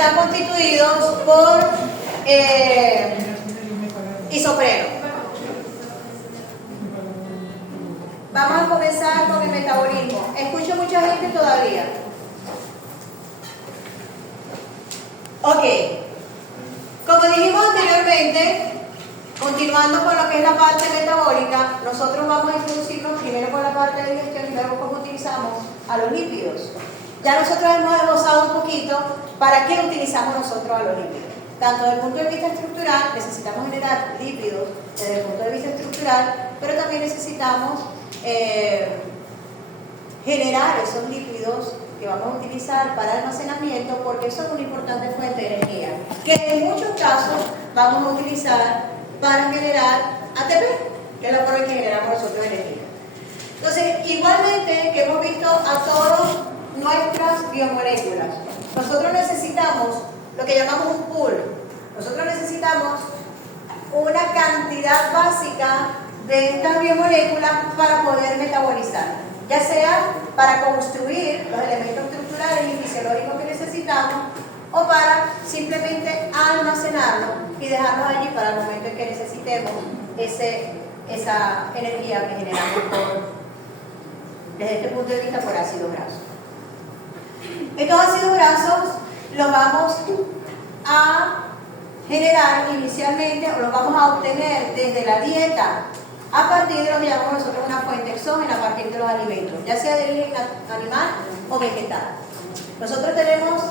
están constituidos por isopreno. Vamos a comenzar con el metabolismo. Escucho mucha gente todavía. Ok. Como dijimos anteriormente, continuando con lo que es la parte metabólica, nosotros vamos a introducirnos primero con la parte de digestión y luego cómo utilizamos a los lípidos. Ya nosotros hemos esbozado un poquito para qué utilizamos nosotros a los lípidos. Tanto desde el punto de vista estructural, necesitamos generar lípidos desde el punto de vista estructural, pero también necesitamos generar esos lípidos que vamos a utilizar para almacenamiento, porque son una importante fuente de energía, que en muchos casos vamos a utilizar para generar ATP, que es la forma en que generamos nosotros energía. Entonces, igualmente que hemos visto a todas nuestras biomoléculas, nosotros necesitamos lo que llamamos un pool. Nosotros necesitamos una cantidad básica de estas biomoléculas para poder metabolizar, ya sea para construir los elementos estructurales y fisiológicos que necesitamos, o para simplemente almacenarlos y dejarlos allí para el momento en que necesitemos esa energía que generamos desde este punto de vista por ácidos grasos. Estos ácidos grasos los vamos a generar inicialmente, o los vamos a obtener desde la dieta, a partir de lo que llamamos nosotros una fuente exógena, a partir de los alimentos, ya sea de origen animal o vegetal. Nosotros tenemos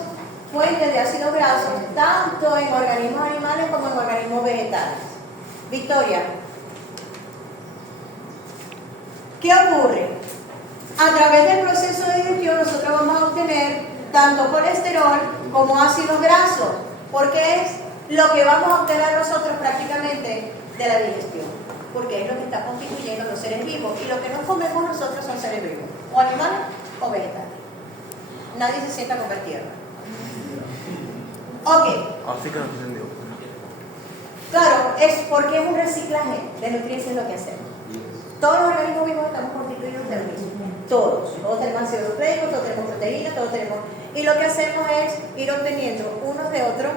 fuentes de ácidos grasos tanto en organismos animales como en organismos vegetales. Victoria, ¿qué ocurre? A través del proceso de digestión nosotros vamos a obtener tanto colesterol como ácidos grasos, porque es lo que vamos a obtener nosotros prácticamente de la digestión, porque es lo que está constituyendo los seres vivos, y lo que nos comemos nosotros son seres vivos, o animales o vegetales. Nadie se sienta a comer tierra. Ok. Así que no entendió. Claro, es porque es un reciclaje de nutrientes, es lo que hacemos. Todos los organismos vivos estamos constituidos de lo mismo. Todos tenemos ácido nucleico, todos tenemos proteínas, todos tenemos. Y lo que hacemos es ir obteniendo unos de otros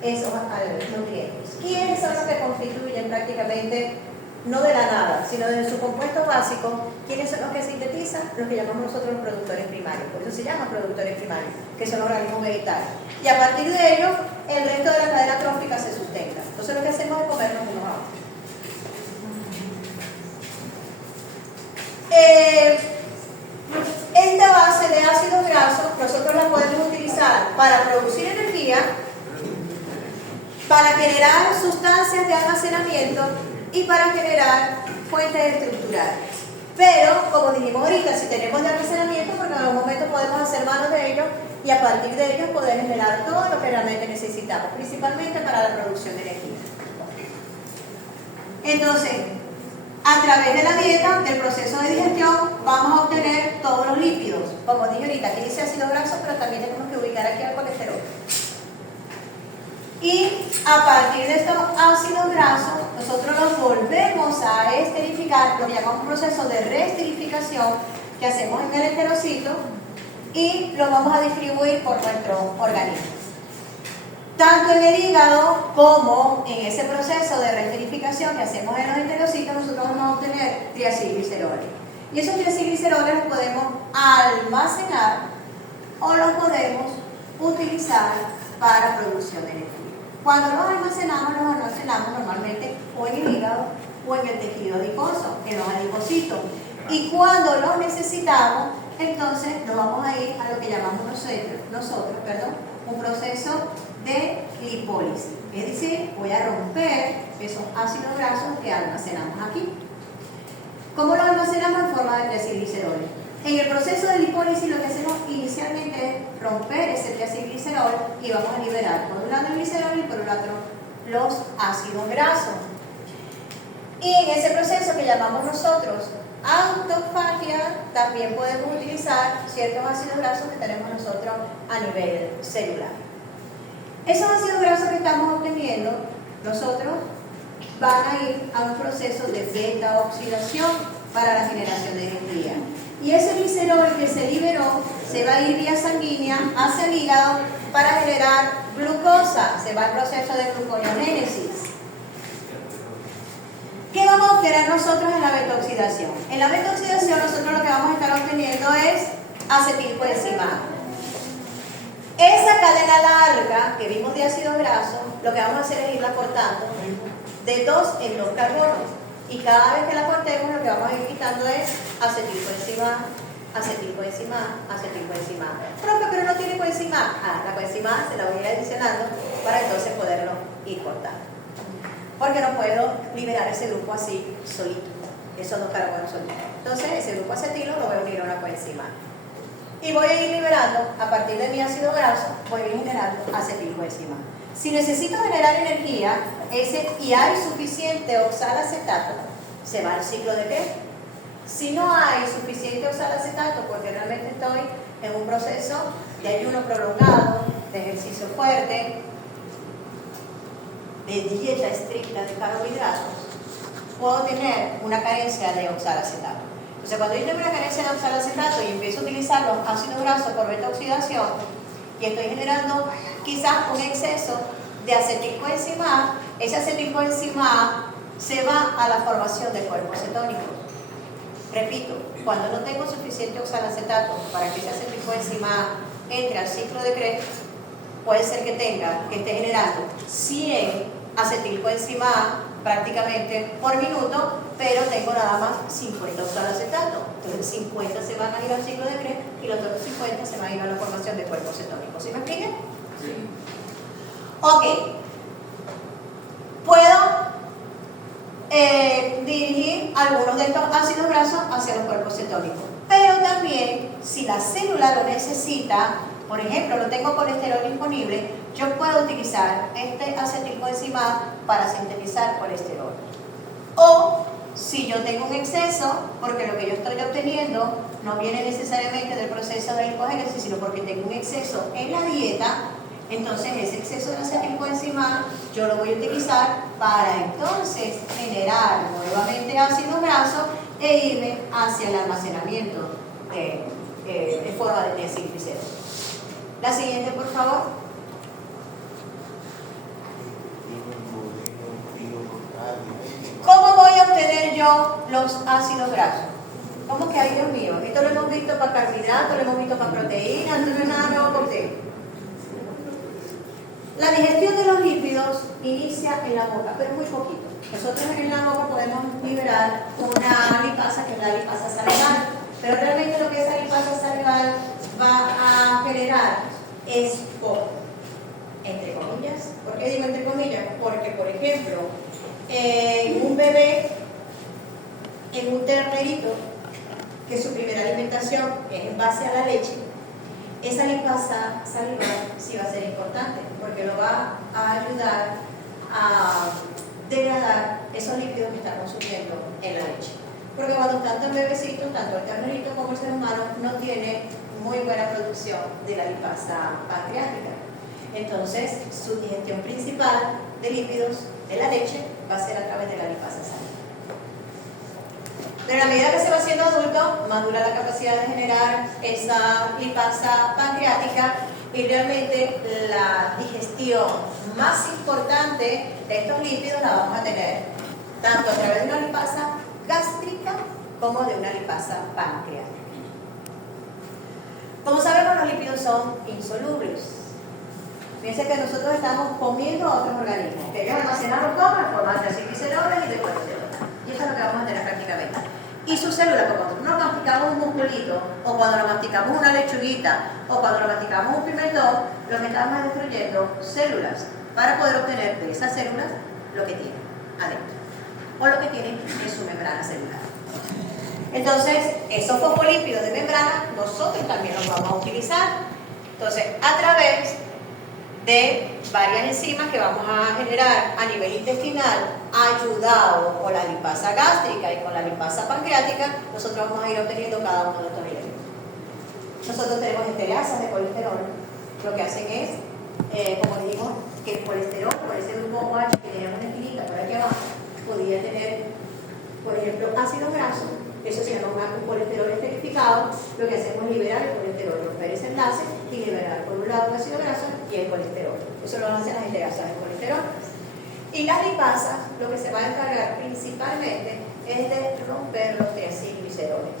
esos nutrientes. ¿Quiénes son los que constituyen prácticamente, no de la nada, sino de su compuesto básico? ¿Quiénes son los que sintetizan? Los que llamamos nosotros los productores primarios. Por eso se llaman productores primarios, que son los organismos vegetales. Y a partir de ellos, el resto de la cadena trófica se sustenta. Entonces lo que hacemos es comernos unos a otros. Esta base de ácidos grasos nosotros la podemos utilizar para producir energía, para generar sustancias de almacenamiento y para generar fuentes estructurales. Pero, como dijimos ahorita, si tenemos de almacenamiento, porque en algún momento podemos hacer manos de ellos y a partir de ellos poder generar todo lo que realmente necesitamos, principalmente para la producción de energía. Entonces, a través de la dieta, del proceso de digestión, vamos a obtener todos los lípidos. Como dije ahorita, aquí dice ácidos grasos, pero también tenemos que ubicar aquí el colesterol. Y a partir de estos ácidos grasos, nosotros los volvemos a esterificar, lo que llamamos un proceso de reesterificación que hacemos en el enterocito, y lo vamos a distribuir por nuestro organismo. Tanto en el hígado como en ese proceso de reesterificación que hacemos en los enterocitos, nosotros vamos a obtener triacilgliceroles. Y esos triacilgliceroles los podemos almacenar o los podemos utilizar para producción de energía. Cuando los almacenamos normalmente o en el hígado o en el tejido adiposo, en los adipocitos. Y cuando los necesitamos, entonces nos vamos a ir a lo que llamamos nosotros, un proceso de lipólisis. Es decir, voy a romper esos ácidos grasos que almacenamos aquí. ¿Cómo los almacenamos? En forma de triacilgliceroles. En el proceso de lipólisis lo que hacemos inicialmente es romper ese triacilglicerol y vamos a liberar por un lado el glicerol y por un lado los ácidos grasos. Y en ese proceso que llamamos nosotros autofagia, también podemos utilizar ciertos ácidos grasos que tenemos nosotros a nivel celular. Esos ácidos grasos que estamos obteniendo nosotros van a ir a un proceso de beta oxidación para la generación de energía. Y ese glicerol que se liberó se va a ir vía sanguínea hacia el hígado para generar glucosa, se va al proceso de gluconeogénesis. ¿Qué vamos a obtener nosotros en la beta-oxidación? En la beta-oxidación nosotros lo que vamos a estar obteniendo es acetilcoenzima. Esa cadena larga que vimos de ácidos grasos, lo que vamos a hacer es irla cortando de 2 en 2 carbonos. Y cada vez que la cortemos, lo que vamos a ir quitando es acetilcoenzima, acetilcoenzima, acetilcoenzima. Profe, pero no tiene coenzima. La coenzima se la voy a ir adicionando para entonces poderlo ir cortando. Porque no puedo liberar ese grupo así solito, esos 2 carbonos solitos. Entonces, ese grupo acetilo lo voy a unir a una coenzima. Y voy a ir liberando, a partir de mi ácido graso, voy a ir generando acetilcoenzima. Si necesito generar energía, y hay suficiente oxalacetato, se va al ciclo de qué? Si no hay suficiente oxalacetato, porque realmente estoy en un proceso de ayuno prolongado, de ejercicio fuerte, de dieta estricta de carbohidratos, puedo tener una carencia de oxalacetato. Entonces, cuando yo tengo una carencia de oxalacetato y empiezo a utilizar los ácidos grasos por beta-oxidación y estoy generando quizás un exceso de acetilcoenzima, ese acetilcoenzima se va a la formación de cuerpos cetónicos. Repito, cuando no tengo suficiente oxalacetato para que ese acetilcoenzima entre al ciclo de Krebs, puede ser que esté generando 100 acetilcoenzima prácticamente por minuto, pero tengo nada más 50 oxalacetato. Entonces 50 se van a ir al ciclo de Krebs y los otros 50 se van a ir a la formación de cuerpos cetónicos. ¿Sí me expliqué? Sí. Ok. Puedo dirigir algunos de estos ácidos grasos hacia los cuerpos cetónicos, pero también si la célula lo necesita, por ejemplo, no tengo colesterol disponible, yo puedo utilizar este acetilcoenzima para sintetizar colesterol. O si yo tengo un exceso, porque lo que yo estoy obteniendo no viene necesariamente del proceso de lipogénesis, sino porque tengo un exceso en la dieta, entonces ese exceso de acetilcoenzima yo lo voy a utilizar para entonces generar nuevamente ácidos grasos e irme hacia el almacenamiento de forma de T-ciclicero. La siguiente, por favor. ¿Cómo voy a obtener yo los ácidos grasos? ¿Cómo que hay, Dios mío? Esto lo hemos visto para carbohidratos, lo hemos visto para proteínas, esto no es nada nuevo por usted. La digestión de los lípidos inicia en la boca, pero muy poquito. Nosotros en la boca podemos liberar una lipasa, que es la lipasa salival, pero realmente lo que esa lipasa salival va a generar es poco, entre comillas. ¿Por qué digo entre comillas? Porque, por ejemplo, en un bebé, en un ternerito, que su primera alimentación es en base a la leche, esa lipasa salival sí va a ser importante, porque lo va a ayudar a degradar esos lípidos que está consumiendo en la leche. Porque cuando tanto el bebecito, tanto el ternerito como el ser humano, no tiene muy buena producción de la lipasa pancreática. Entonces, su digestión principal de lípidos de la leche va a ser a través de la lipasa salival. Pero a medida que se va haciendo adulto, madura la capacidad de generar esa lipasa pancreática y realmente la digestión más importante de estos lípidos la vamos a tener tanto a través de una lipasa gástrica como de una lipasa pancreática. Como sabemos, los lípidos son insolubles. Fíjense que nosotros estamos comiendo a otros organismos, que ellos almacenan los en forma de acetilceroles y de colesterol. Y eso es lo que vamos a tener prácticamente. Y sus células, porque cuando nos masticamos un musculito, o cuando nos masticamos una lechuguita, o cuando nos masticamos un pimentón, lo que estamos es destruyendo células para poder obtener de esas células lo que tienen adentro, o lo que tienen en su membrana celular. Entonces, esos fosfolípidos de membrana, nosotros también los vamos a utilizar. Entonces, a través de varias enzimas que vamos a generar a nivel intestinal, ayudado con la lipasa gástrica y con la lipasa pancreática, nosotros vamos a ir obteniendo cada uno de estos elementos. Nosotros tenemos estereasas de colesterol, lo que hacen es, como dijimos, que el colesterol, por ese grupo OH que tenemos una esquinita por aquí abajo, podría tener, por ejemplo, ácidos grasos Eso se llama un colesterol esterificado. Lo que hacemos es liberar el colesterol, romper ese enlace y liberar por un lado el ácido graso y el colesterol. Eso lo hacen las integrasas del colesterol. Y las lipasas, lo que se va a encargar principalmente es de romper los triacilgliceroles.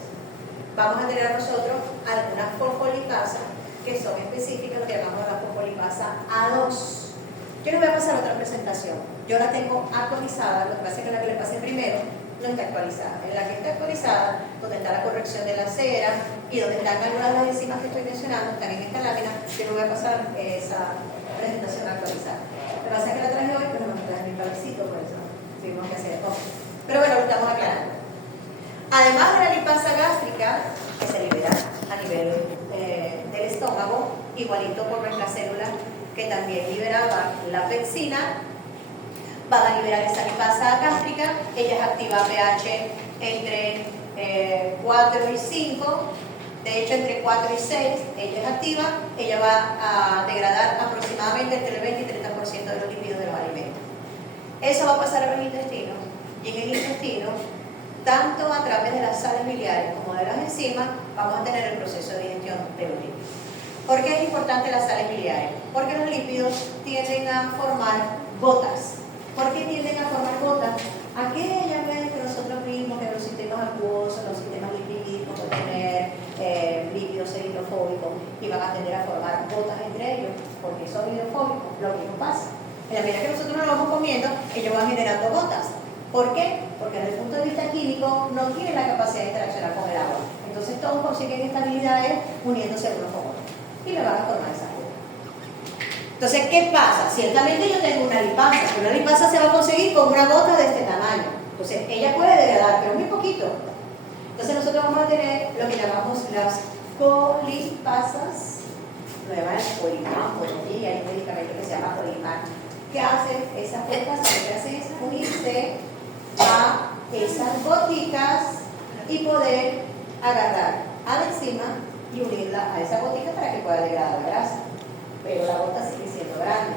Vamos a tener nosotros algunas fosfolipasas que son específicas, lo que llamamos la fosfolipasa A2. Yo les voy a pasar otra presentación. Yo la tengo actualizada, lo que pasa es que la que le pasé primero no está actualizada. En la que está actualizada, donde está la corrección de la cera y donde están algunas de las enzimas que estoy mencionando, están en esta lámina. Yo les voy a pasar esa presentación actualizada. Lo que pasa es que la traje hoy, pero no me traje mi cabecito, por eso tuvimos que hacer otra. Pero bueno, lo estamos aclarando. Además de la lipasa gástrica, que se libera a nivel del estómago, igualito por nuestras células que también liberaban la pepsina, van a liberar esa lipasa gástrica. Ella es activa a pH entre 4 y 5, de hecho entre 4 y 6 ella es activa. Ella va a degradar aproximadamente entre el 20 y 30% de los lípidos de los alimentos. Eso va a pasar a los intestinos, y en el intestino, tanto a través de las sales biliares como de las enzimas, vamos a tener el proceso de digestión de los lípidos. ¿Por qué es importante las sales biliares? Porque los lípidos tienden a formar gotas. ¿Por qué tienden a formar gotas? Aquellas veces que nosotros vimos que los sistemas acuosos, los sistemas lipídicos, van a tener lípidos hidrofóbicos y van a tender a formar gotas entre ellos, porque son hidrofóbicos. Lo mismo pasa. En la medida que nosotros nos vamos comiendo, ellos van generando gotas. ¿Por qué? Porque desde el punto de vista químico no tienen la capacidad de interaccionar con el agua. Entonces todos consiguen estabilidades uniéndose unos con otros. Y me van a formar esas gotas. Entonces, ¿qué pasa? Ciertamente yo tengo una lipasa, pero una lipasa se va a conseguir con una gota de este tamaño. Entonces, ella puede degradar, pero muy poquito. Entonces, nosotros vamos a tener lo que llamamos las colipasas. Nuevas, Colipan, por aquí hay un medicamento que se llama Colipan. ¿Qué hacen esas gotas? Lo que hacen es unirse a esas goticas y poder agarrar a la enzima y unirla a esa gotica para que pueda degradar la grasa. Pero la gota sigue siendo grande.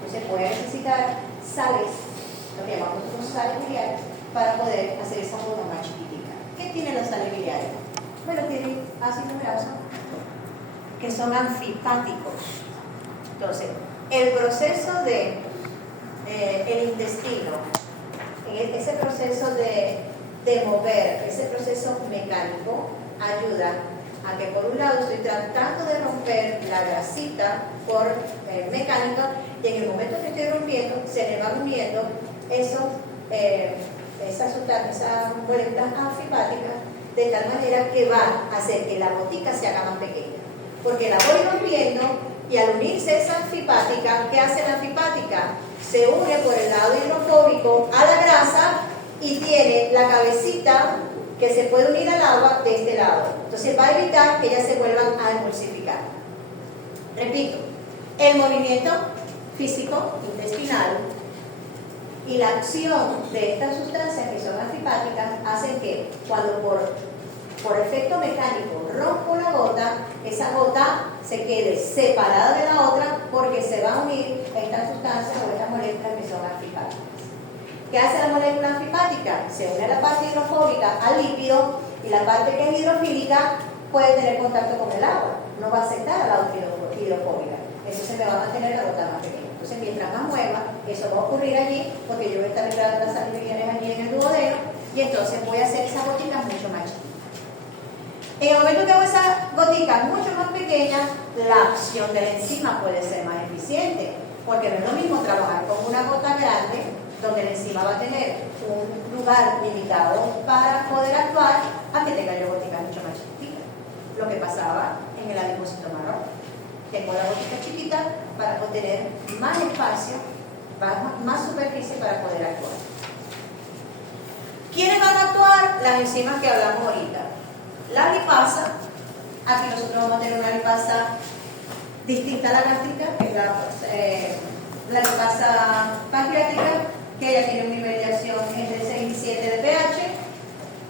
Entonces puede necesitar sales, lo que llamamos nosotros sales biliares, para poder hacer esa gota más chiquitita. ¿Qué tienen las sales biliares? Bueno, tienen ácidos grasos que son anfipáticos. Entonces, el proceso de el intestino, ese proceso de mover, ese proceso mecánico, ayuda a que por un lado estoy tratando de romper la grasita por mecánica, y en el momento que estoy rompiendo se le van uniendo esas moléculas anfipáticas, de tal manera que va a hacer que la gotica se haga más pequeña, porque la voy rompiendo, y al unirse esa anfipática, ¿qué hace la anfipática? Se une por el lado hidrofóbico a la grasa y tiene la cabecita que se puede unir al agua de este lado. Entonces va a evitar que ellas se vuelvan a emulsificar. Repito, el movimiento físico intestinal y la acción de estas sustancias que son anfipáticas hacen que cuando por efecto mecánico rompo la gota, esa gota se quede separada de la otra, porque se va a unir estas sustancias o estas moléculas que son anfipáticas. ¿Qué hace la molécula anfipática? Se une a la parte hidrofóbica, al lípido, y la parte que es hidrofílica puede tener contacto con el agua, no va a aceptar al lado hidrofóbica. Entonces me va a mantener la gota más pequeña. Entonces, mientras más mueva, eso va a ocurrir allí, porque yo voy a estar liberando las sales biliares allí en el duodeno, y entonces voy a hacer esas gotitas mucho más chiquitas. En el momento que hago esas gotitas mucho más pequeñas, la acción de la enzima puede ser más eficiente, porque no es lo mismo trabajar con una gota grande, donde la enzima va a tener un lugar limitado para poder actuar, a que tenga yo gotitas mucho más chiquititas. Lo que pasaba en el adipocito marrón. Tengo la gotita chiquita para obtener más espacio, más superficie para poder actuar. ¿Quiénes van a actuar? Las enzimas que hablamos ahorita. La lipasa, aquí nosotros vamos a tener una lipasa distinta a la gástrica, que es la lipasa pancreática, que ella tiene un nivel de acción entre 6 y 7 de pH.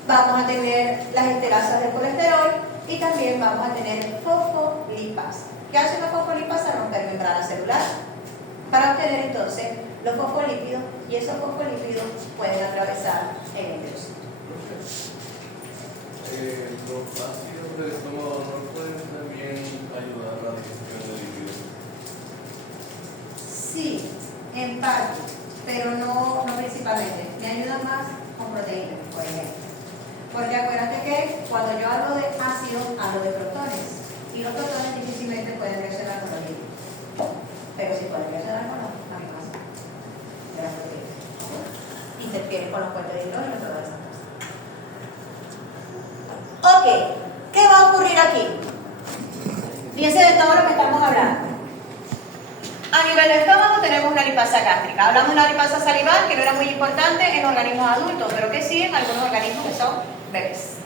Vamos a tener las enterasas del colesterol y también vamos a tener fosfolipasa. ¿Qué hace la fosfolipasa? Romper membrana celular para obtener entonces los fosfolípidos, y esos fosfolípidos pueden atravesar el enterocito. los ácidos del estómago no pueden también ayudar a la digestión de líquidos. Sí, en parte, pero no principalmente. Me ayuda más con proteínas, por ejemplo. Porque acuérdate que cuando yo hablo de ácido, hablo de protones. Y los protones difícilmente pueden reaccionar con los líquidos. Pero sí pueden reaccionar con las aminoácidos de las proteínas. Interfieren con los puentes de hidrógeno y todas esas cosas. Ok, ¿qué va a ocurrir aquí? Fíjense de todo lo que estamos hablando. A nivel del estómago tenemos una lipasa gástrica. Hablamos de una lipasa salival que no era muy importante en organismos adultos, pero que sí en algunos organismos que son bebés,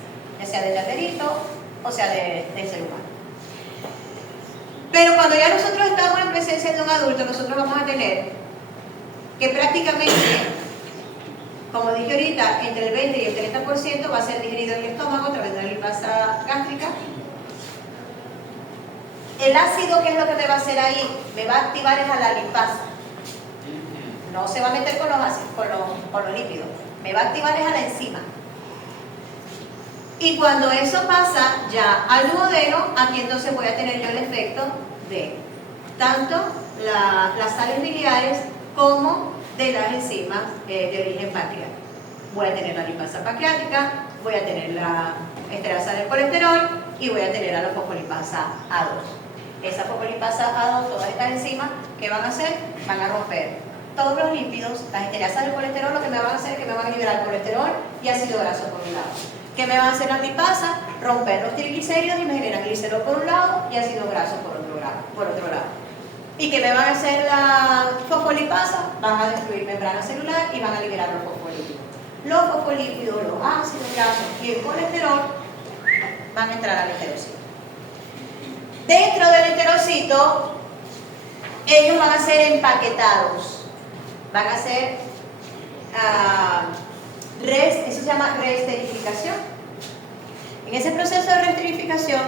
ya sea de ternerito o sea de ser humano. Pero cuando ya nosotros estamos en presencia de un adulto, nosotros vamos a tener que prácticamente, como dije ahorita, entre el 20 y el 30% va a ser digerido en el estómago a través de la lipasa gástrica. El ácido, ¿qué es lo que me va a hacer ahí? Me va a activar es a la lipasa. No se va a meter con los ácidos, con los lípidos. Me va a activar es a la enzima. Y cuando eso pasa ya al duodeno, aquí entonces voy a tener yo el efecto de tanto las sales biliares como de las enzimas de origen pancreático. Voy a tener la lipasa pancreática, voy a tener la esterasa del colesterol y voy a tener a la fosfolipasa A2. Esa fosfolipasa A2, todas estas enzimas, ¿qué van a hacer? Van a romper todos los lípidos. Las esterasas del colesterol lo que me van a hacer es que me van a liberar colesterol y ácido graso por un lado. ¿Qué me van a hacer las lipasas? Romper los triglicéridos y me generan glicerol por un lado y ácido graso por otro lado. ¿Y qué me van a hacer las fosfolipasas? Van a destruir membrana celular y van a liberar los fosfolípidos. Los fosfolípidos, los ácidos grasos y el colesterol van a entrar al enterocito. Dentro del enterocito, ellos van a ser empaquetados. Van a ser eso se llama reesterificación. En ese proceso de reesterificación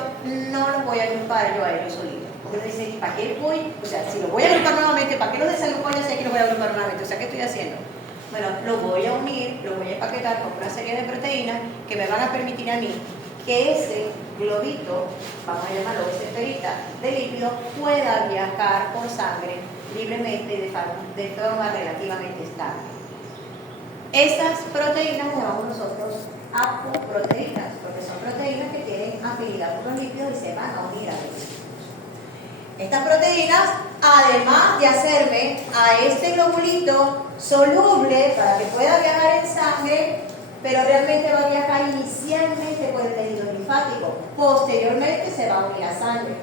no los voy a agrupar yo a ellos solitos. Porque dicen, ¿para qué voy? O sea, si los voy a agrupar nuevamente, ¿para qué los desagrupo? Ya sé que los voy a agrupar nuevamente. O sea, ¿qué estoy haciendo? Bueno, los voy a unir, los voy a empaquetar con una serie de proteínas que me van a permitir a mí que ese globito, vamos a llamarlo esa esferita de lípido, pueda viajar por sangre libremente y de forma relativamente estable. Estas proteínas las llamamos nosotros apoproteínas, porque son proteínas que tienen afinidad por los lípidos y se van a unir a ellos. Estas proteínas, además de hacerme a este globulito soluble para que pueda viajar en sangre, pero realmente va a viajar inicialmente por el tejido linfático, posteriormente se va a unir a sangre.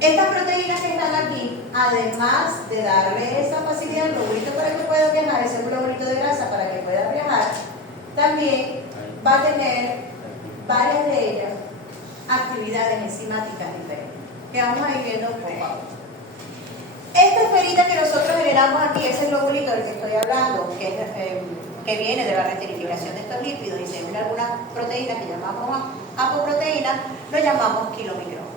Estas proteínas que están aquí, además de darle esa facilidad al globulito para que pueda viajar, ese globulito de grasa para que pueda viajar, también va a tener varias de ellas actividades enzimáticas diferentes, que vamos a ir viendo poco a poco. Esta esferita que nosotros generamos aquí, ese globulito del que estoy hablando, que viene de la reesterificación de estos lípidos y se une algunas proteínas que llamamos apoproteínas, lo llamamos kilomicrón.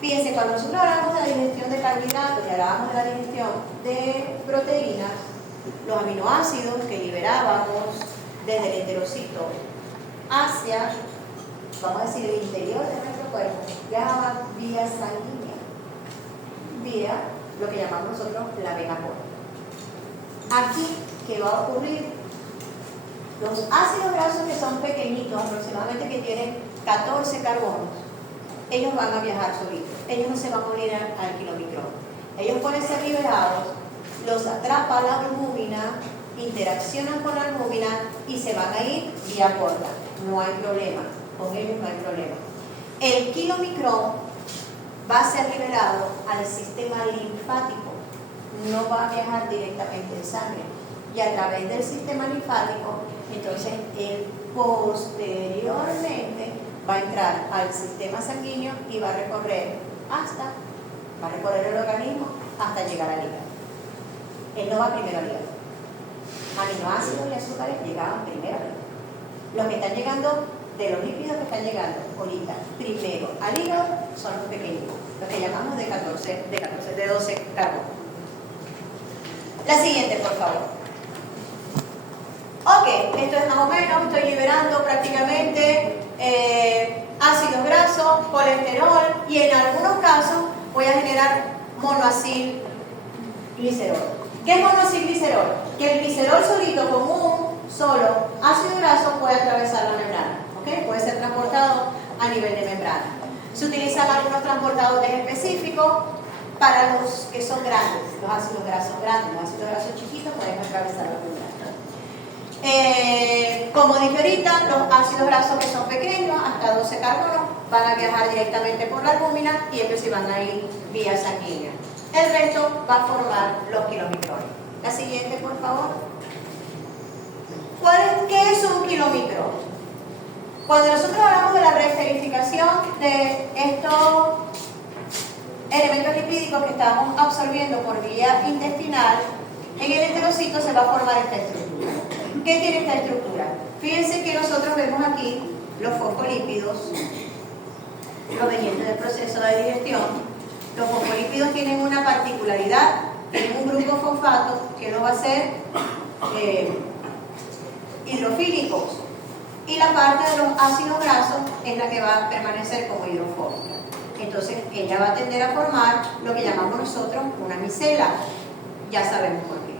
Fíjense, cuando nosotros hablamos de la digestión de carbohidratos y hablábamos de la digestión de proteínas, los aminoácidos que liberábamos desde el enterocito hacia, vamos a decir, el interior de nuestro cuerpo, viajaban vía sanguínea, vía lo que llamamos nosotros la vena porta. Aquí, ¿qué va a ocurrir? Los ácidos grasos que son pequeñitos, aproximadamente que tienen 14 carbonos, ellos van a viajar solitos, ellos no se van a unir al kilomicrón. Ellos pueden ser liberados, los atrapa la albúmina, interaccionan con la albúmina y se van a ir vía porta. No hay problema, con ellos no hay problema. El kilomicrón va a ser liberado al sistema linfático, no va a viajar directamente en sangre. Y a través del sistema linfático, entonces él posteriormente va a entrar al sistema sanguíneo y va a recorrer el organismo hasta llegar al hígado. Él no va primero al hígado. Aminoácidos y azúcares llegaban primero al hígado. Los que están llegando, de los lípidos que están llegando ahorita, primero al hígado son los pequeñitos, los que llamamos de 12 carbonos. La siguiente, por favor. Ok, esto es más o menos, estoy liberando prácticamente ácidos grasos, colesterol y en algunos casos voy a generar monoacilglicerol. ¿Qué es monoacilglicerol? Que el glicerol solito con un solo ácido graso puede atravesar la membrana, ¿ok? Puede ser transportado a nivel de membrana. Se utilizan algunos transportadores específicos para los que son grandes, los ácidos grasos grandes, los ácidos grasos chiquitos pueden atravesar la membrana. Como dije ahorita, los ácidos grasos que son pequeños, hasta 12 carbonos, van a viajar directamente por la albúmina y ellos sí van a ir vía sanguínea. El resto va a formar los kilomicrones. La siguiente, por favor. ¿Qué es un kilomicrón? Cuando nosotros hablamos de la reesterificación de estos elementos lipídicos que estamos absorbiendo por vía intestinal, en el enterocito se va a formar esta estructura. ¿Qué tiene esta estructura? Fíjense que nosotros vemos aquí los fosfolípidos provenientes del proceso de digestión. Los fosfolípidos tienen una particularidad, tienen un grupo fosfato que no va a ser hidrofílicos, y la parte de los ácidos grasos es la que va a permanecer como hidrofóbica. Entonces ella va a tender a formar lo que llamamos nosotros una micela. Ya sabemos por qué.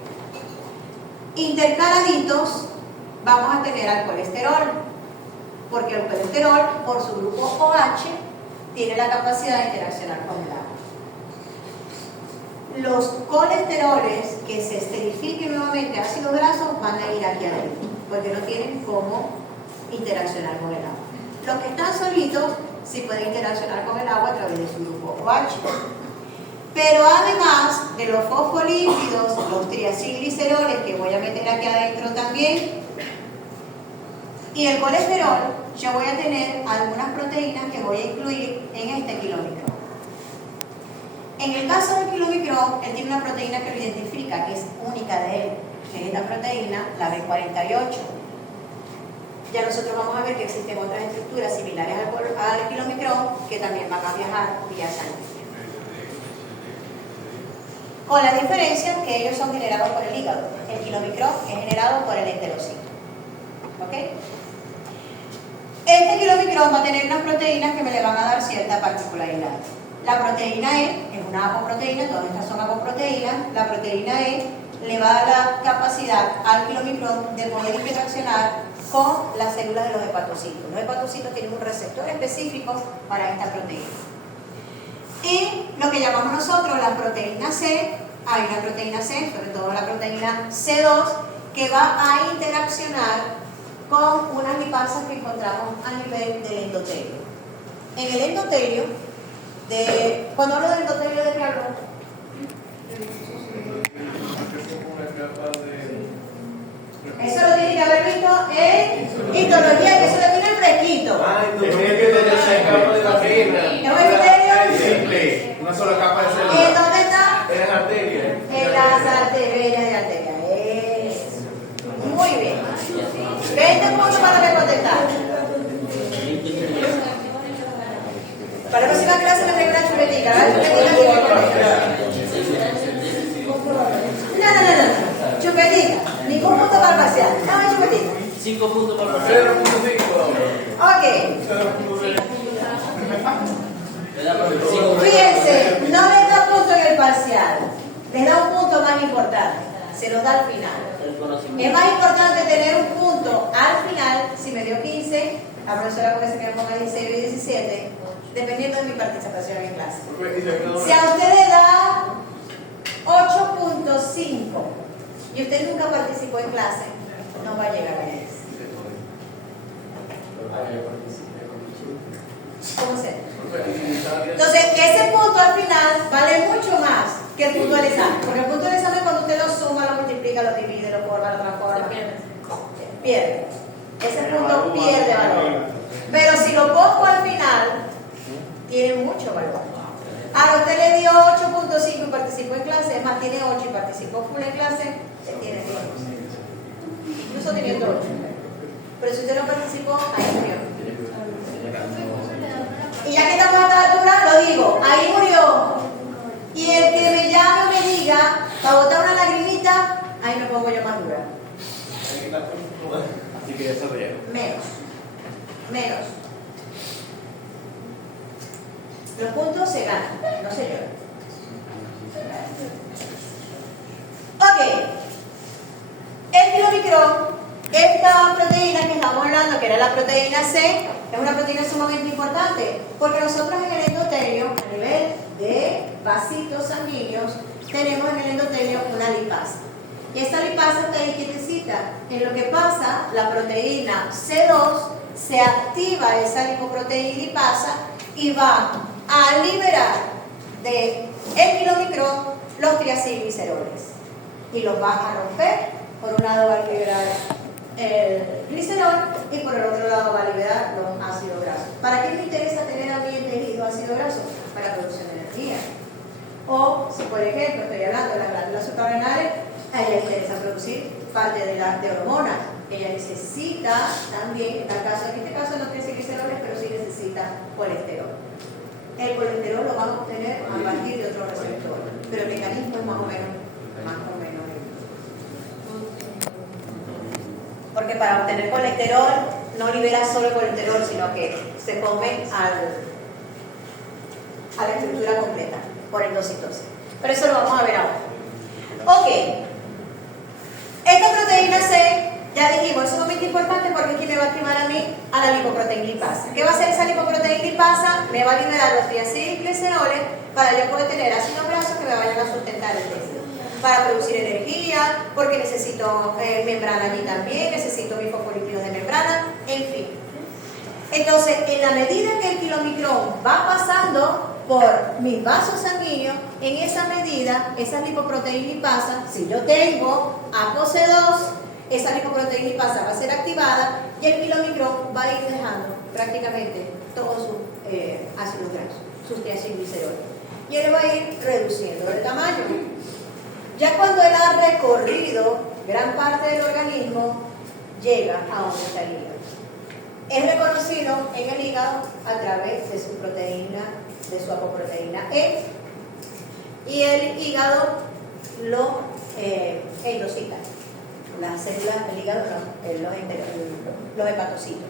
Intercaladitos vamos a tener al colesterol, porque el colesterol por su grupo OH tiene la capacidad de interaccionar con el agua. Los colesteroles que se esterifiquen nuevamente ácidos grasos van a ir aquí adentro, porque no tienen cómo interaccionar con el agua. Los que están solitos sí pueden interaccionar con el agua a través de su grupo OH. Pero además de los fosfolípidos, los triacilgliceroles que voy a meter aquí adentro también, y el colesterol, yo voy a tener algunas proteínas que voy a incluir en este kilomicrón. En el caso del kilomicrón, él tiene una proteína que lo identifica, que es única de él, que es esta proteína, la B48. Ya nosotros vamos a ver que existen otras estructuras similares al kilomicrón que también van a viajar vía sangre. Con la diferencia que ellos son generados por el hígado. El kilomicrón es generado por el enterocito. ¿Ok? Este kilomicrón va a tener unas proteínas que me le van a dar cierta particularidad. La proteína E es una apoproteína, todas estas son apoproteínas. La proteína E le va a dar la capacidad al kilomicrón de poder interaccionar con las células de los hepatocitos. Los hepatocitos tienen un receptor específico para esta proteína. Y lo que llamamos nosotros la proteína C, hay una proteína C, sobre todo la proteína C2, que va a interaccionar con unas lipasas que encontramos a nivel del endotelio. En el endotelio, cuando hablo del endotelio, ¿de qué hablo? Eso lo tiene que haber visto en histología, que eso lo tiene el fresquito. Simple, una sola capa de célula. ¿Dónde está? En las arterias. En las arterias de arteria. Muy bien. 20 puntos para que contestar. Para la próxima clase me traigo una chuletica. ¿Verdad? No. Chupetica. Ningún punto para el parcial. Dame chupetica. 5 puntos para el parcial. 0.5. Ok. Fíjense, no les da punto en el parcial. Les da un punto más importante. Se los da al final. Es más importante tener un punto al final. Si me dio 15, la profesora puede ser que me ponga 16 y 17, dependiendo de mi participación en clase. Si a usted le da 8.5 y usted nunca participó en clase, no va a llegar a 10. ¿Cómo se? Entonces, ese punto al final vale mucho más que el punto del examen. Porque el punto del examen, cuando usted lo suma, lo multiplica, lo divide, lo forma, lo transforma, pierde. Ese punto pierde valor. Pero si lo pongo al final, tiene mucho valor. Ahora usted le dio 8.5 y participó en clase, es más, tiene 8 y participó full en clase, usted tiene 10. Incluso teniendo 8. Pero si usted no participó, ahí murió. Y ya que estamos a esta altura, lo digo, ahí murió. Y el que me llame o me diga, para botar una lagrimita, ahí me pongo yo más dura. Así que ya se rellena. Menos. Los puntos se ganan, no se lloran. Ok. El kilomicrón, esta proteína que estamos hablando, que era la proteína C, es una proteína sumamente importante, porque nosotros en el endotelio, a nivel de vasitos sanguíneos, tenemos en el endotelio una lipasa. Y esta lipasa está ahí quietecita. En lo que pasa, la proteína C2 se activa esa lipoproteína lipasa y va a liberar del kilomicrón los triacilgliceroles. Y los va a romper. Por un lado va a liberar el glicerol y por el otro lado va a liberar los ácidos grasos. ¿Para qué me interesa tener a mí el tejido ácido graso? Para producción de energía. O si por ejemplo estoy hablando de las glándulas suprarrenales, a ella le interesa producir parte de hormonas. Ella necesita también, en este caso no tiene gliceroles, pero sí necesita colesterol. El colesterol lo vamos a obtener a partir de otro receptor, pero el mecanismo es más o menos. Porque para obtener colesterol no libera solo el colesterol, sino que se come a la estructura completa por endocitosis. Pero eso lo vamos a ver ahora. Ok. Esta proteína C, ya dijimos, es sumamente importante porque aquí me va a activar a mí a la lipoproteína lipasa. ¿Qué va a hacer esa lipoproteína lipasa? Me va a liberar los triacilgliceroles para yo poder tener ácidos grasos que me vayan a sustentar el tejido. Para producir energía, porque necesito membrana allí también, necesito mis fosfolípidos de membrana, en fin. Entonces, en la medida que el kilomicrón va pasando por mis vasos sanguíneos, en esa medida, esa lipoproteína lipasa, si yo tengo ApoC2, esa lipoproteína lipasa va a ser activada y el kilomicrón va a ir dejando prácticamente todos sus ácidos grasos, sus triacilgliceroles. Y él va a ir reduciendo el tamaño. Ya cuando él ha recorrido gran parte del organismo, llega a donde está el hígado. Es reconocido en el hígado a través de su proteína, de su apoproteína E, y el hígado lo endocita. Las células del hígado, los hepatocitos.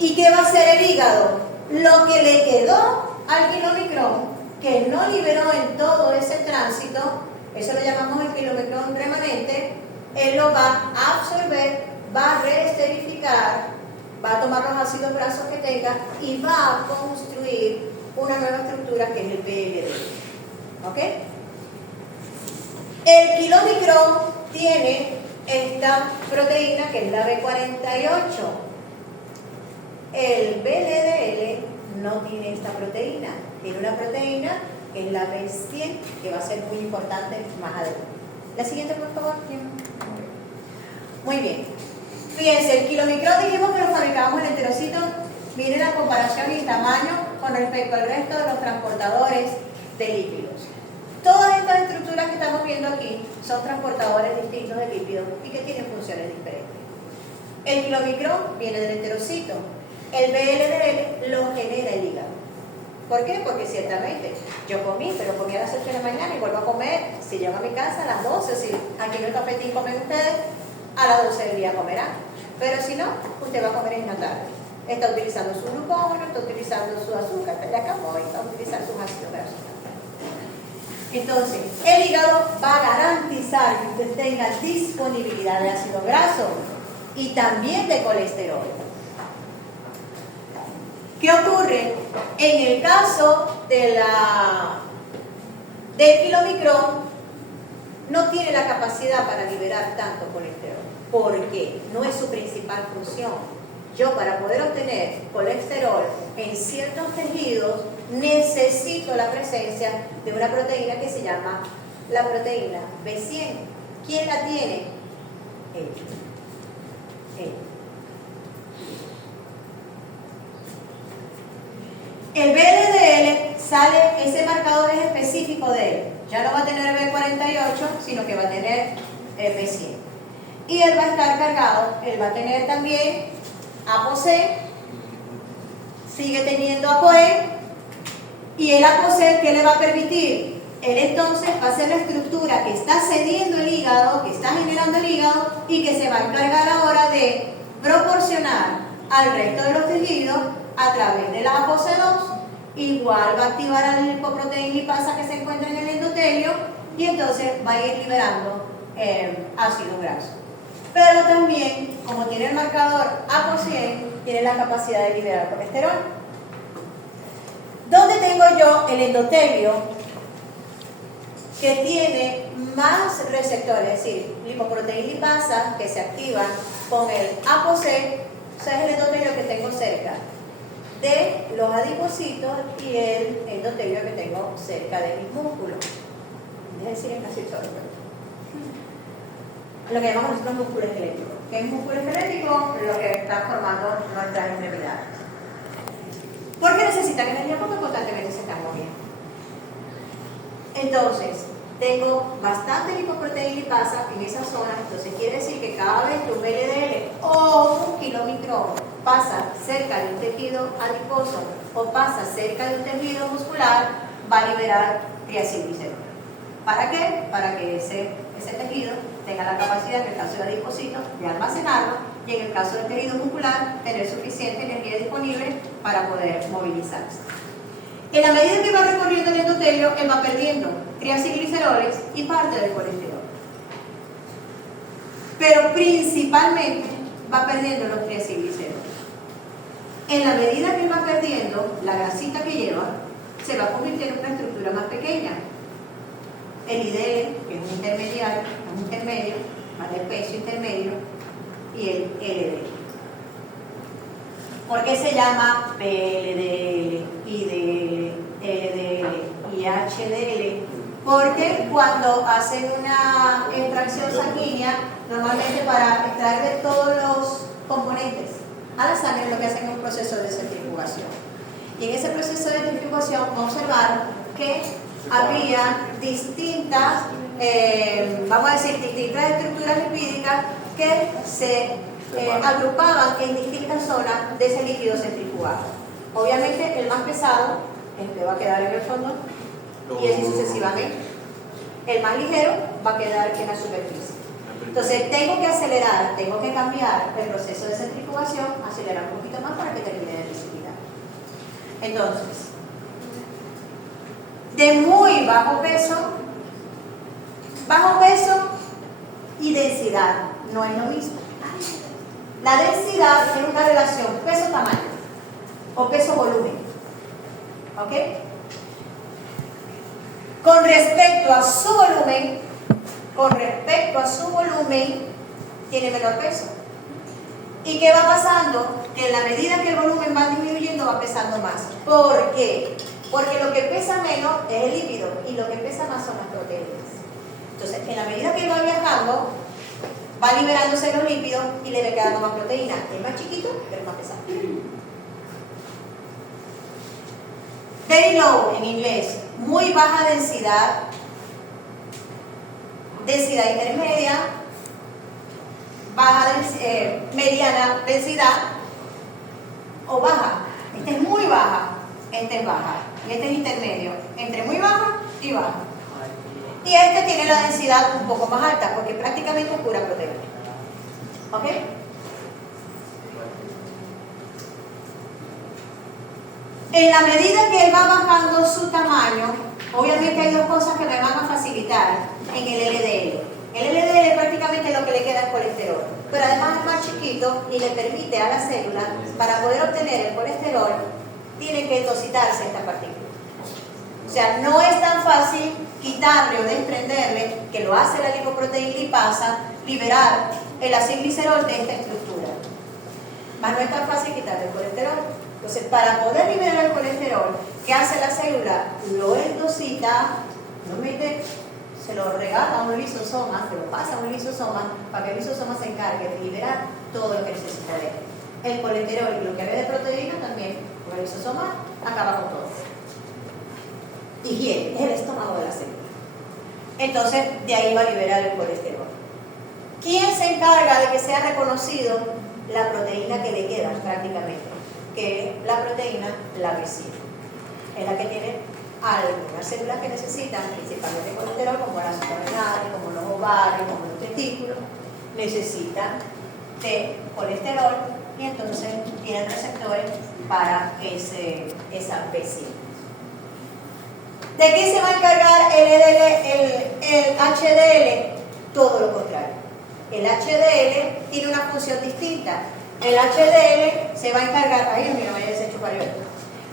¿Y qué va a hacer el hígado? Lo que le quedó al kilomicrón, que no liberó en todo ese tránsito, eso lo llamamos el kilomicrón remanente, él lo va a absorber, va a reesterificar, va a tomar los ácidos grasos que tenga y va a construir una nueva estructura que es el PLD. ¿Ok? El kilomicrón tiene esta proteína que es la B48. El BLDL no tiene esta proteína, tiene una proteína que es la B100, que va a ser muy importante más adelante. La siguiente, por favor. Muy bien. Fíjense, el kilomicrón dijimos que lo fabricamos en enterocitos. Miren la comparación y tamaño con respecto al resto de los transportadores de lípidos. Todas estas estructuras que estamos viendo aquí son transportadores distintos de lípidos y que tienen funciones diferentes. El kilomicrón viene del enterocito. El BLDL lo genera el hígado. ¿Por qué? Porque ciertamente yo comí, pero comí a las 8 de la mañana y vuelvo a comer. Si llego a mi casa a las 12, si aquí en el cafetín comen ustedes, a las 12 del día comerán. Pero si no, usted va a comer en la tarde. Está utilizando su glucógeno, está utilizando su azúcar, ya acabó, está utilizando sus ácidos grasos. Entonces, el hígado va a garantizar que usted tenga disponibilidad de ácido graso y también de colesterol. ¿Qué ocurre? En el caso del kilomicrón, no tiene la capacidad para liberar tanto colesterol. ¿Por qué? No es su principal función. Yo, para poder obtener colesterol en ciertos tejidos, necesito la presencia de una proteína que se llama la proteína B100. ¿Quién la tiene? Él. El BLDL sale, ese marcador es específico de él. Ya no va a tener B48, sino que va a tener B100. Y él va a estar cargado, él va a tener también ApoC, sigue teniendo ApoE, y el ApoC, ¿qué le va a permitir? él entonces va a ser la estructura que está cediendo el hígado, que está generando el hígado y que se va a encargar ahora de proporcionar al resto de los tejidos a través de la ApoC2. Igual va a activar a la lipoproteína lipasa que se encuentra en el endotelio y entonces va a ir liberando ácido graso. Pero también, como tiene el marcador ApoC, tiene la capacidad de liberar colesterol. ¿Dónde tengo yo el endotelio que tiene más receptores? Es decir, lipoproteína lipasa que se activa con el ApoC, o sea, es el endotelio que tengo cerca de los adipocitos y el endotelio que tengo cerca de mis músculos. Es decir, en casi todo. Lo que llamamos nosotros músculo esquelético. ¿Qué es músculo esquelético? Lo que está formando nuestras extremidades. ¿Por qué necesitan energía? Porque constantemente se están moviendo. Entonces, tengo bastante lipoproteína lipasa en esa zona, entonces quiere decir que cada vez que un LDL o un kilomicrón pasa cerca de un tejido adiposo o pasa cerca de un tejido muscular, va a liberar triacilglicerol. ¿Para qué? Para que ese tejido tenga la capacidad, en el caso de adipocitos, de almacenarlo y en el caso del tejido muscular, tener suficiente energía disponible para poder movilizarse. En la medida que va recorriendo el endotelio, él va perdiendo triacilgliceroles y parte del colesterol. Pero principalmente va perdiendo los triacilgliceroles. En la medida que él va perdiendo la grasita que lleva, se va convirtiendo en una estructura más pequeña. El IDL, que es un intermediario, un intermedio, más de peso intermedio, y el LDL. ¿Por qué se llama PLDL, IDL, LDL y HDL? Porque cuando hacen una extracción sanguínea, normalmente para extraer de todos los componentes a la sangre, lo que hacen es un proceso de centrifugación. Y en ese proceso de centrifugación observaron que había distintas, vamos a decir, distintas estructuras lipídicas que se agrupaban en distintas zonas de ese líquido centrifugado. Obviamente el más pesado, el que va a quedar en el fondo, y así sucesivamente. El más ligero va a quedar en la superficie. Entonces tengo que acelerar, tengo que cambiar el proceso de centrifugación, acelerar un poquito más para que termine de precipitar. Entonces, de muy bajo peso y densidad no es lo mismo. La densidad es una relación peso-tamaño o peso-volumen. ¿Ok? Con respecto a su volumen, tiene menor peso. ¿Y qué va pasando? Que en la medida que el volumen va disminuyendo, va pesando más. ¿Por qué? Porque lo que pesa menos es el lípido y lo que pesa más son las proteínas. Entonces, en la medida que él va viajando, va liberándose los lípidos y le va quedando más proteína. Es más chiquito, pero es más pesado. Very low en inglés, muy baja densidad, densidad intermedia, mediana densidad o baja. Esta es muy baja, esta es baja y este es intermedio, entre muy baja y baja. Y este tiene la densidad un poco más alta porque prácticamente es pura proteína. ¿Ok? En la medida que él va bajando su tamaño, obviamente hay dos cosas que me van a facilitar en el LDL. El LDL prácticamente lo que le queda es colesterol, pero además es más chiquito y le permite a la célula, para poder obtener el colesterol, tiene que endocitarse esta partícula. O sea, no es tan fácil quitarle o desprenderle, que lo hace la lipoproteína lipasa, liberar el acilglicerol de esta estructura. Mas no es tan fácil quitarle el colesterol. Entonces, para poder liberar el colesterol, ¿qué hace la célula? Lo endocita, lo mete, se lo regala a un lisosoma, se lo pasa a un lisosoma, para que el lisosoma se encargue de liberar todo lo que necesita de él. El colesterol y lo que ve de proteína también, porque el lisosoma acaba con todo. Higiene, es el estómago de la célula. Entonces, de ahí va a liberar el colesterol. ¿Quién se encarga de que sea reconocido la proteína que le queda prácticamente? Que es la proteína, la vecina. Es la que tiene algunas células que necesitan, principalmente colesterol, como las suprarrenales, como los ovarios, como los testículos, necesitan de colesterol y entonces tienen receptores para esa PCI. ¿De qué se va a encargar el HDL? Todo lo contrario. El HDL tiene una función distinta. El HDL se va a encargar, ay, mira, me he hecho pario.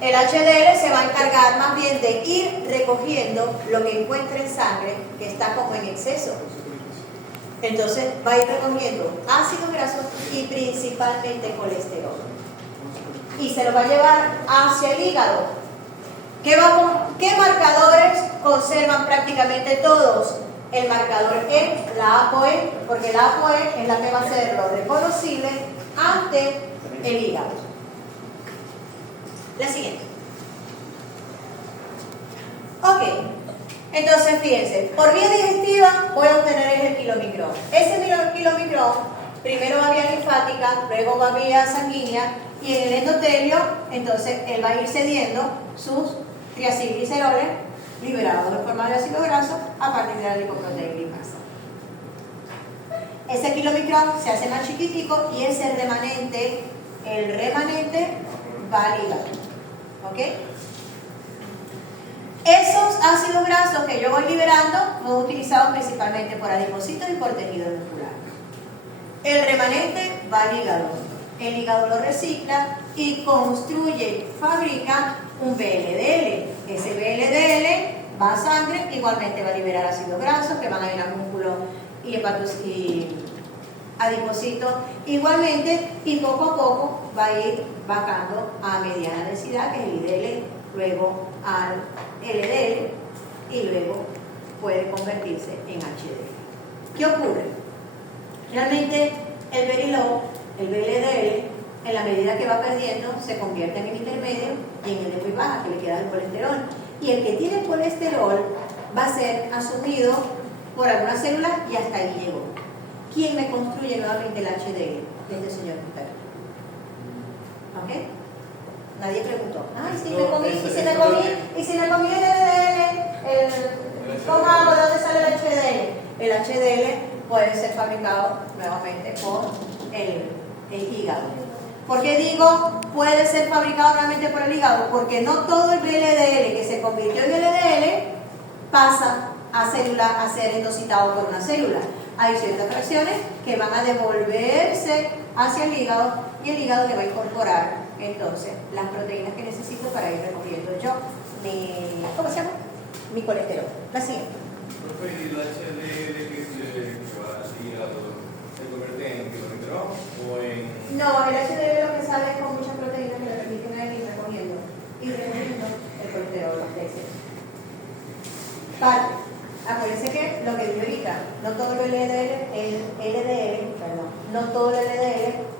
El HDL se va a encargar más bien de ir recogiendo lo que encuentra en sangre que está como en exceso. Entonces va a ir recogiendo ácidos grasos y principalmente colesterol. Y se lo va a llevar hacia el hígado. ¿Qué marcadores conservan prácticamente todos? El marcador E, la ApoE, porque la ApoE es la que va a hacer lo reconocible ante el hígado. La siguiente. Ok, entonces fíjense, por vía digestiva voy a obtener el kilomicrón. Ese kilomicrón primero va vía linfática, luego va vía sanguínea y en el endotelio, entonces él va a ir cediendo sus triacilgliceroles liberados en forma de ácido graso a partir de la lipoproteína. Ese kilomicrón se hace más chiquitico y ese remanente, va al hígado. ¿Ok? Esos ácidos grasos que yo voy liberando son utilizados principalmente por adipocitos y por tejido muscular. El remanente va al hígado. El hígado lo recicla y construye, fabrica un VLDL. Ese VLDL va a sangre, igualmente va a liberar ácidos grasos que van a ir a músculo y adipocitos igualmente, y poco a poco va a ir bajando a mediana densidad, que es el IDL, luego al LDL y luego puede convertirse en HDL. ¿Qué ocurre? Realmente el Verilog, el VLDL, en la medida que va perdiendo, se convierte en el intermedio y en el de muy baja, que le queda el colesterol. Y el que tiene colesterol va a ser asumido por algunas células y hasta ahí llegó. ¿Quién me construye nuevamente el HDL? Este señor Cooper. ¿Ok? Nadie preguntó. Ay, si me comí el LDL, ¿cómo hago? ¿De dónde sale el HDL? El HDL puede ser fabricado nuevamente por el hígado. ¿Por qué digo puede ser fabricado nuevamente por el hígado? Porque no todo el VLDL que se convirtió en LDL pasa a ser endocitado por una célula. Hay ciertas fracciones que van a devolverse hacia el hígado y el hígado le va a incorporar entonces las proteínas que necesito para ir recogiendo yo mi colesterol. La siguiente. Profe, ¿y el HDL que va al hígado se convierte en kilomicrón o en...? No, el HDL lo que sale es con muchas proteínas que le permiten a él ir recogiendo el colesterol de exceso. Parte. Acuérdense que lo que dije ahorita, no todo el LDL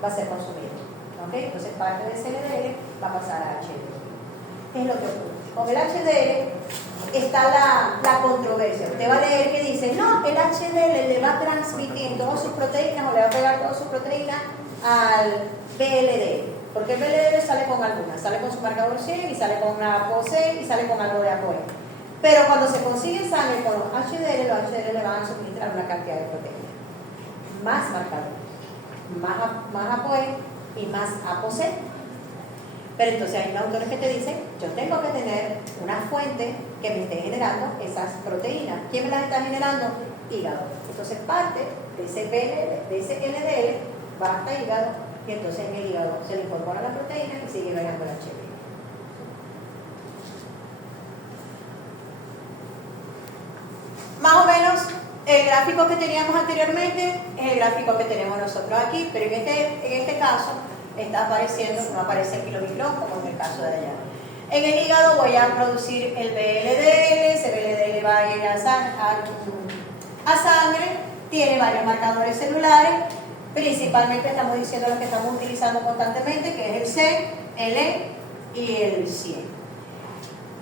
va a ser consumido. ¿Ok? Entonces parte de ese LDL va a pasar a HDL. ¿Qué es lo que ocurre? Con el HDL está la controversia. Usted va a leer que dice, no, el HDL le va a transmitir todas sus proteínas o le va a pegar todas sus proteínas al VLDL. Porque el VLDL sale con algunas, sale con su marcador 100 y sale con una ApoC y sale con algo de ApoE. Pero cuando se consigue sangre con los HDL le van a suministrar una cantidad de proteínas. Más marcadores, más ApoE y más ApoC. Pero entonces hay autores que te dicen, yo tengo que tener una fuente que me esté generando esas proteínas. ¿Quién me las está generando? Hígado. Entonces parte de ese LDL va hasta hígado y entonces en el hígado se le incorpora la proteína y sigue variando el HDL. Más o menos el gráfico que teníamos anteriormente es el gráfico que tenemos nosotros aquí, pero en este caso está apareciendo, no aparece el kilomicrón como en el caso de allá. En el hígado voy a producir el VLDL, ese VLDL va a ir a sangre, tiene varios marcadores celulares, principalmente estamos diciendo los que estamos utilizando constantemente, que es el C, el E y el 100.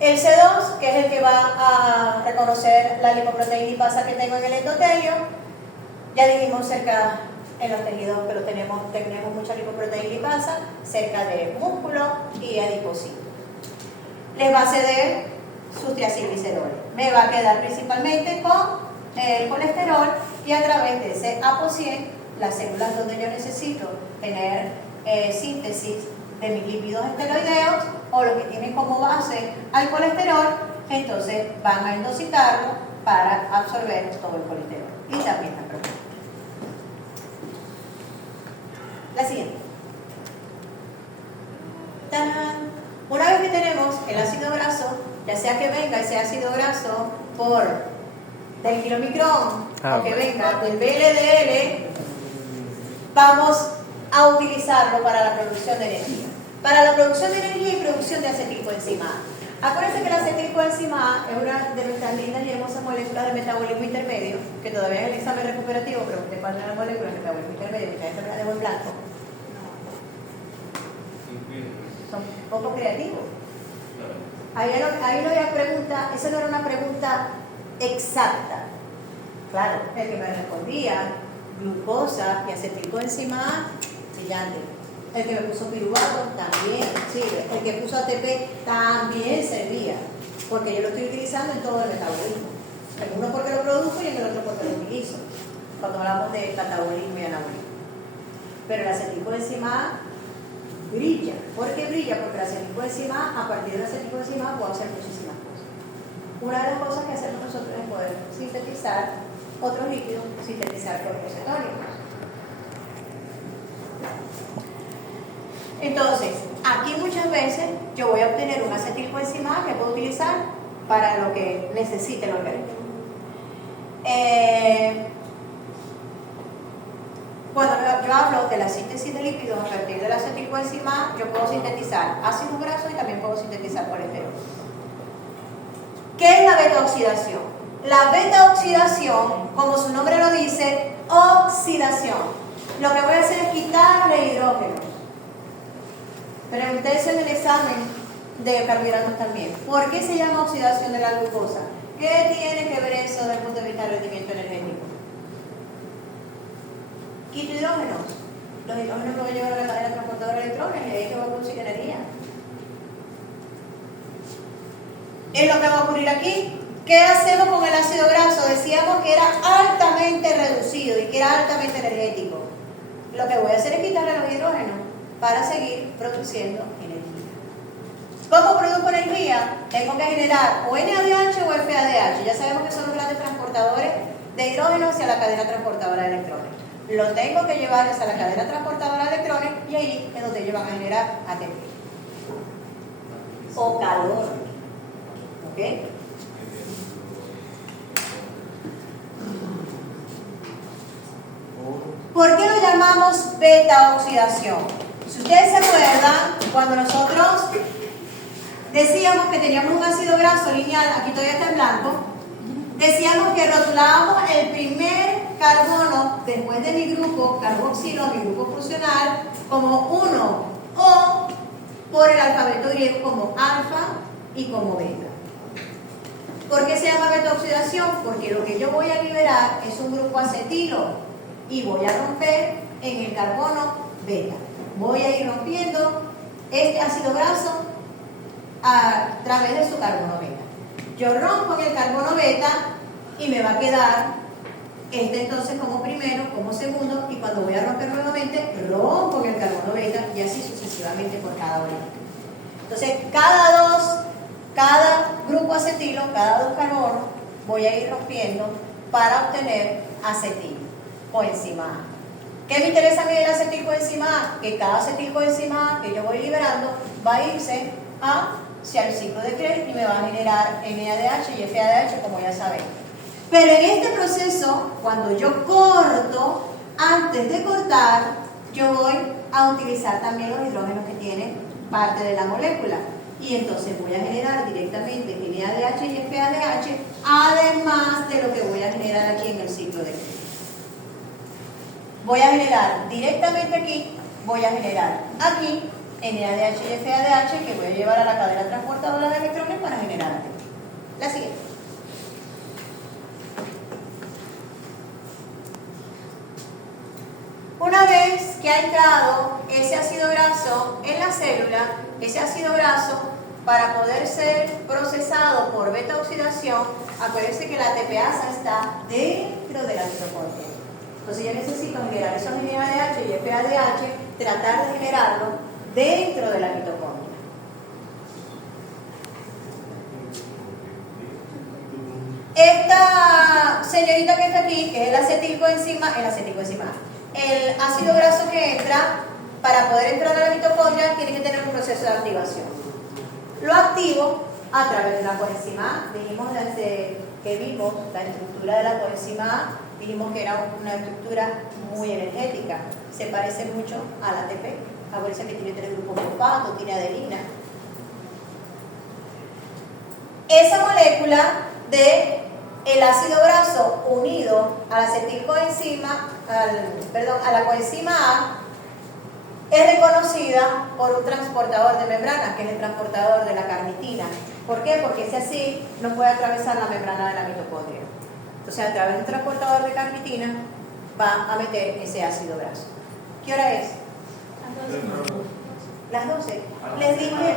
El C2, que es el que va a reconocer la lipoproteína lipasa que tengo en el endotelio, ya dijimos cerca en los tejidos, pero tenemos mucha lipoproteína lipasa cerca de músculo y adipocito. Les va a ceder sus triacilgliceroles. Me va a quedar principalmente con el colesterol y a través de ese ApoC100, las células donde yo necesito tener síntesis de mis lípidos esteroideos o lo que tienen como base al colesterol, entonces van a endositarlo para absorber todo el colesterol y también la proteína. La siguiente. ¡Tarán! Una vez que tenemos el ácido graso, ya sea que venga ese ácido graso del kilomicrón o que venga del VLDL, vamos a utilizarlo para la producción de energía. Para la producción de energía y producción de acetilcoenzima A. Acuérdense que la acetilcoenzima A es una de nuestras lindas y hermosas moléculas de metabolismo intermedio, que todavía en el examen recuperativo pregunté cuál era la molécula de metabolismo intermedio, y ustedes me la dejó en blanco. Son poco creativos. Ahí no había pregunta, esa no era una pregunta exacta. Claro, el que me respondía glucosa y acetilcoenzima A, brillante. El que me puso piruvato también sirve. El que puso ATP también servía, porque yo lo estoy utilizando en todo el metabolismo. En uno porque lo produzco y en el otro porque lo utilizo, cuando hablamos de catabolismo y anabolismo. Pero el acetilcoenzima A brilla. ¿Por qué brilla? Porque el acetilcoenzima A, a partir del acetilcoenzima A, puedo hacer muchísimas cosas. Una de las cosas que hacemos nosotros es poder sintetizar otros líquidos, sintetizar cuerpos cetónicos. Entonces, aquí muchas veces yo voy a obtener un acetilcoenzima A que puedo utilizar para lo que necesite el organismo. Cuando yo hablo de la síntesis de lípidos a partir de la acetilcoenzima A, yo puedo sintetizar ácidos grasos y también puedo sintetizar colesterol. ¿Qué es la beta-oxidación? La beta-oxidación, como su nombre lo dice, oxidación. Lo que voy a hacer es quitarle hidrógeno. Pregúntense en el examen de carbohidratos también. ¿Por qué se llama oxidación de la glucosa? ¿Qué tiene que ver eso desde el punto de vista del rendimiento energético? Quito hidrógenos. Los hidrógenos luego llevan a la cadena transportadora de electrones y ahí es que va a producir energía. Es lo que va a ocurrir aquí. ¿Qué hacemos con el ácido graso? Decíamos que era altamente reducido y que era altamente energético. Lo que voy a hacer es quitarle los hidrógenos para seguir produciendo energía. ¿Cómo produzco energía? Tengo que generar o NADH o FADH. Ya sabemos que son los grandes transportadores de hidrógeno hacia la cadena transportadora de electrones. Lo tengo que llevar hacia la cadena transportadora de electrones y ahí es donde ellos van a generar ATP o calor. ¿Ok? ¿Por qué lo llamamos beta-oxidación? Si ustedes se acuerdan, cuando nosotros decíamos que teníamos un ácido graso lineal, aquí todavía está en blanco, decíamos que rotulábamos el primer carbono después de mi grupo carboxilo, mi grupo funcional, como 1 o por el alfabeto griego como alfa y como beta. ¿Por qué se llama beta-oxidación? Porque lo que yo voy a liberar es un grupo acetilo y voy a romper en el carbono beta. Voy a ir rompiendo este ácido graso a través de su carbono beta. Yo rompo en el carbono beta y me va a quedar este entonces como primero, como segundo, y cuando voy a romper nuevamente, rompo en el carbono beta y así sucesivamente por cada uno. Entonces, cada grupo acetilo, cada 2 carbonos, voy a ir rompiendo para obtener acetilcoenzima A. ¿Qué me interesa a mí del acetilcoenzima A? Que cada acetilcoenzima A que yo voy liberando va a irse hacia el ciclo de Krebs y me va a generar NADH y FADH, como ya saben. Pero en este proceso, cuando yo corto, antes de cortar, yo voy a utilizar también los hidrógenos que tienen parte de la molécula. Y entonces voy a generar directamente NADH y FADH, además de lo que voy a generar aquí en el ciclo de Krebs. Voy a generar directamente aquí, voy a generar aquí NADH y FADH que voy a llevar a la cadena transportadora de electrones para generar ATP. La siguiente. Una vez que ha entrado ese ácido graso en la célula, ese ácido graso, para poder ser procesado por por beta oxidación, acuérdense que la TPasa está dentro de la mitocondria. Entonces yo necesito generar esos NADH y FADH, tratar de generarlo dentro de la mitocondria. Esta señorita que está aquí, que es el acetilcoenzima, el ácido graso que entra, para poder entrar a la mitocondria, tiene que tener un proceso de activación. Lo activo a través de la coenzima A. Dijimos desde que vimos la estructura de la coenzima A, dijimos que era una estructura muy energética. Se parece mucho al ATP. Acuérdense que tiene 3 grupos fosfato, tiene adenina. Esa molécula de el ácido graso unido a la acetilcoenzima, a la coenzima A, es reconocida por un transportador de membrana, que es el transportador de la carnitina. ¿Por qué? Porque ese así no puede atravesar la membrana de la mitocondria. Entonces, a través del transportador de carnitina va a meter ese ácido graso. ¿Qué hora es? Las 12. Les dije